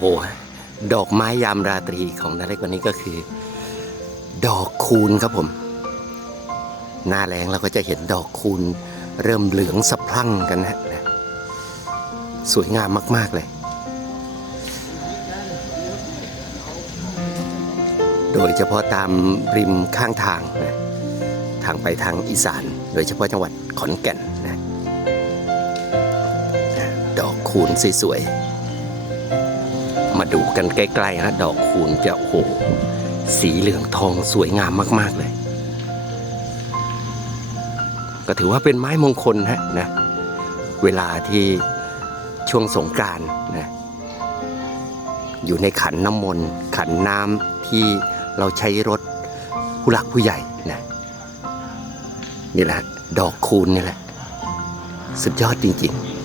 โอ้ดอกไม้ยามราตรีของนาเล็กวันนี้ก็คือ ดอกคูณครับผม หน้าแรงเราก็จะเห็นดอกคูณเริ่มเหลืองสะพรั่งกันนะสวยงามมาก ๆ เลย โดยเฉพาะตามริมข้างทางนะทางไปทางอีสาน โดยเฉพาะจังหวัดขอนแก่นนะนะดอกคูณสวยๆ มาดูกันใกล้ๆนะดอกคูณจะโอ้โหสีเหลืองทองสวยงามมาก ๆ เลย ก็ถือว่าเป็นไม้มงคลฮะนะ เวลาที่ช่วงสงกานต์นะอยู่ในขันน้ำมนต์ขันน้ำที่เราใช้รถผู้หลักผู้ใหญ่นะนี่แหละ ดอกคูณนี่แหละ สุดยอดจริง ๆ